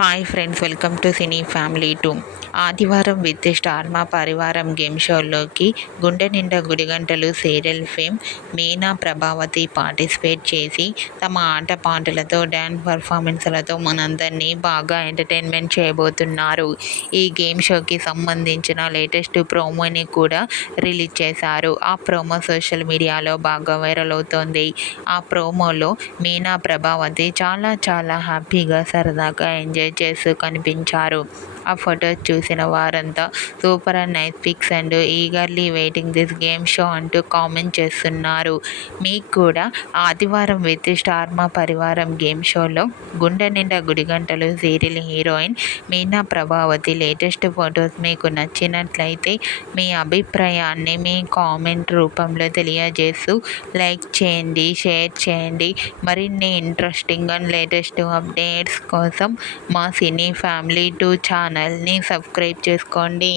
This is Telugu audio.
Hi friends, welcome to cine family 2. ఆదివారం విత్ స్టార్ మా పరివారం గేమ్ షోలోకి గుండె నిండా గుడిగంటలు serial fame Meena Prabhavati participate చేసి తమ ఆటపాటలతో డ్యాన్స్ పర్ఫార్మెన్స్లతో మనందరినీ బాగా ఎంటర్టైన్మెంట్ చేయబోతున్నారు. ఈ గేమ్ షోకి సంబంధించిన లేటెస్ట్ ప్రోమోని కూడా రిలీజ్ చేశారు. ఆ ప్రోమో సోషల్ మీడియాలో బాగా వైరల్ అవుతోంది. ఆ ప్రోమోలో మీనా ప్రభావతి చాలా హ్యాపీగా సరదాగా ఎంజాయ్ చేస్తూ కనిపించారు. ఆ ఫొటోస్ చూసిన వారంతా super and nice pics and eagerly waiting this game show అంటూ కామెంట్ చేస్తున్నారు. మీకు కూడా ఆదివారం విత్ స్టార్ మా పరివారం గేమ్ షోలో గుండె నిండా గుడిగంటలు serial heroine Meena Prabhavati latest photos మీకు నచ్చినట్లయితే మీ అభిప్రాయాన్ని మీ కామెంట్ రూపంలో తెలియజేస్తూ లైక్ చేయండి, షేర్ చేయండి. మరిన్ని ఇంట్రెస్టింగ్ అండ్ లేటెస్ట్ అప్డేట్స్ కోసం మా సినీ ఫ్యామిలీ 2 ఛానల్ని సబ్స్క్రైబ్ చేసుకోండి.